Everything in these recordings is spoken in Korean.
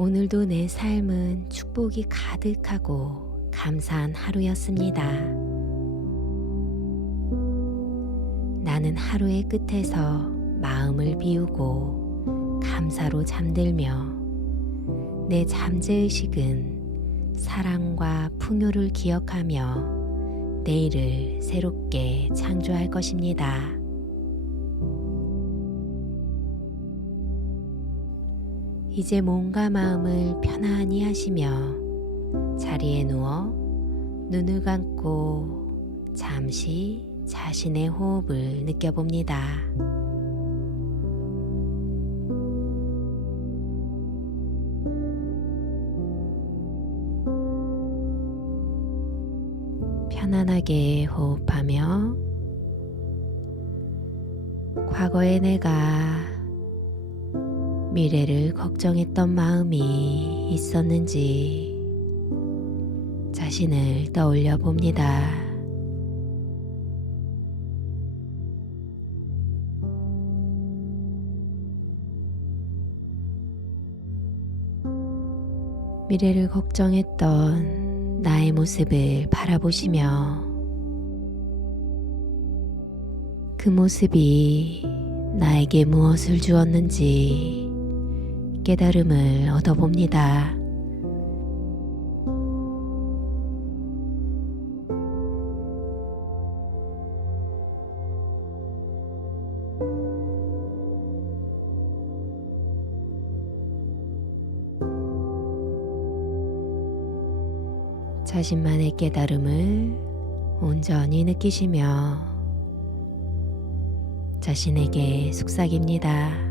오늘도 내 삶은 축복이 가득하고 감사한 하루였습니다. 나는 하루의 끝에서 마음을 비우고 감사로 잠들며 내 잠재의식은 사랑과 풍요를 기억하며 내일을 새롭게 창조할 것입니다. 이제 몸과 마음을 편안히 하시며 자리에 누워 눈을 감고 잠시 자신의 호흡을 느껴봅니다. 편안하게 호흡하며 과거의 내가 미래를 걱정했던 마음이 있었는지 자신을 떠올려 봅니다. 미래를 걱정했던 나의 모습을 바라보시며 그 모습이 나에게 무엇을 주었는지 깨달음을 얻어봅니다. 자신만의 깨달음을 온전히 느끼시며 자신에게 속삭입니다.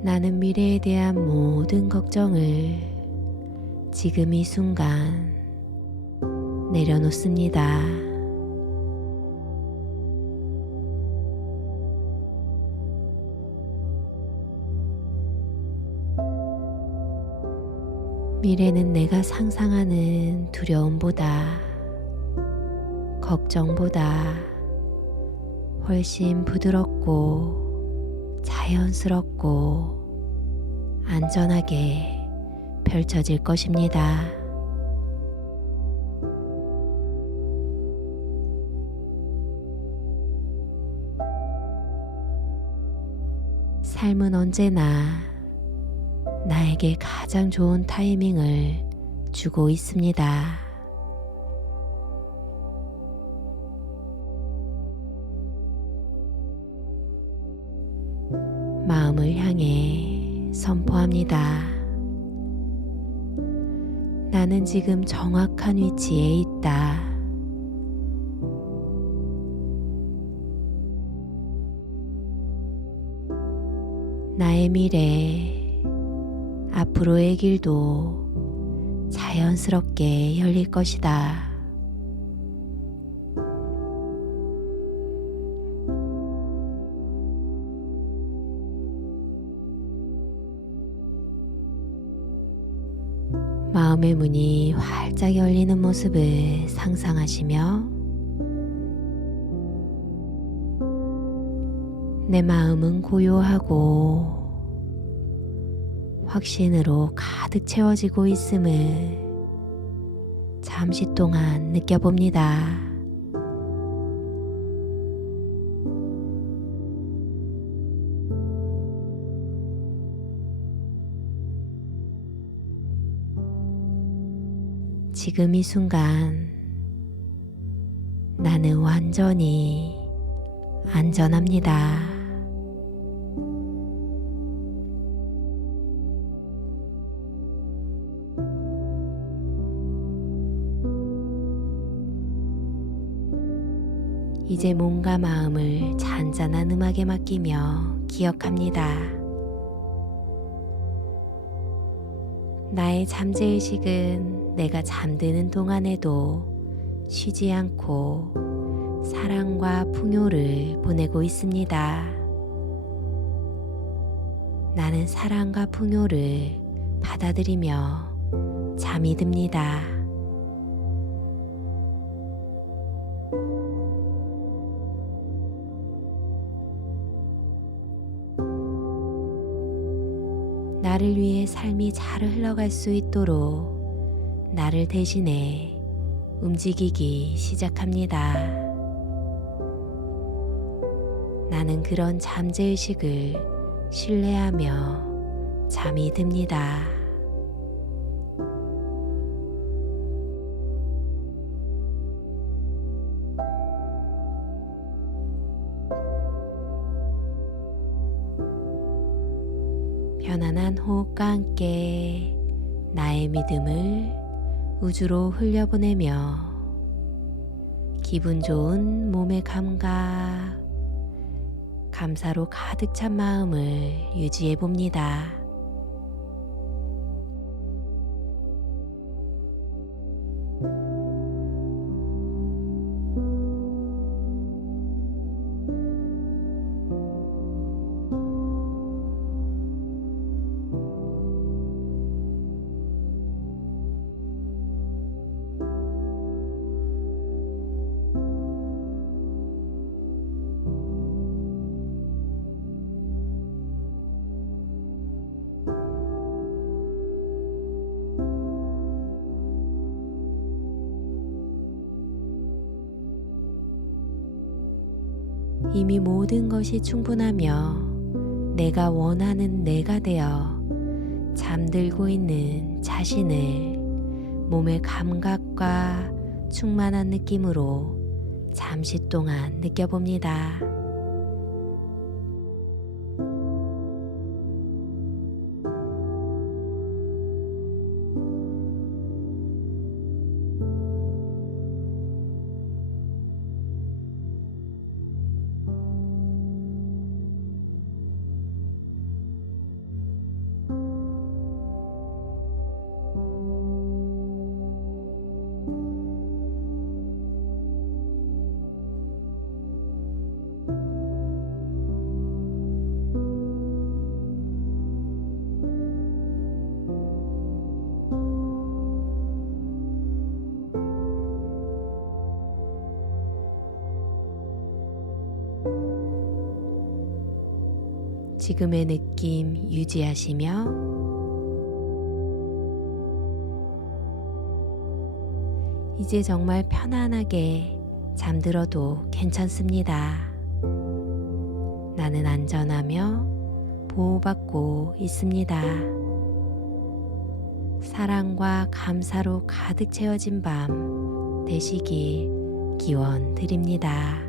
나는 미래에 대한 모든 걱정을 지금 이 순간 내려놓습니다. 미래는 내가 상상하는 두려움보다 걱정보다 훨씬 부드럽고 자연스럽고 안전하게 펼쳐질 것입니다. 삶은 언제나 나에게 가장 좋은 타이밍을 주고 있습니다. 마음을 향해 선포합니다. 나는 지금 정확한 위치에 있다. 나의 미래, 앞으로의 길도 자연스럽게 열릴 것이다. 마음의 문이 활짝 열리는 모습을 상상하시며 내 마음은 고요하고 확신으로 가득 채워지고 있음을 잠시 동안 느껴봅니다. 지금 이 순간 나는 완전히 안전합니다. 이제 몸과 마음을 잔잔한 음악에 맡기며 기억합니다. 나의 잠재의식은 내가 잠드는 동안에도 쉬지 않고 사랑과 풍요를 보내고 있습니다. 나는 사랑과 풍요를 받아들이며 잠이 듭니다. 삶이 잘 흘러갈 수 있도록 나를 대신해 움직이기 시작합니다. 나는 그런 잠재의식을 신뢰하며 잠이 듭니다. 함께 나의 믿음을 우주로 흘려보내며 기분 좋은 몸의 감각, 감사로 가득 찬 마음을 유지해 봅니다. 이미 모든 것이 충분하며 내가 원하는 내가 되어 잠들고 있는 자신을 몸의 감각과 충만한 느낌으로 잠시 동안 느껴봅니다. 지금의 느낌 유지하시며 이제 정말 편안하게 잠들어도 괜찮습니다. 나는 안전하며 보호받고 있습니다. 사랑과 감사로 가득 채워진 밤 되시길 기원 드립니다.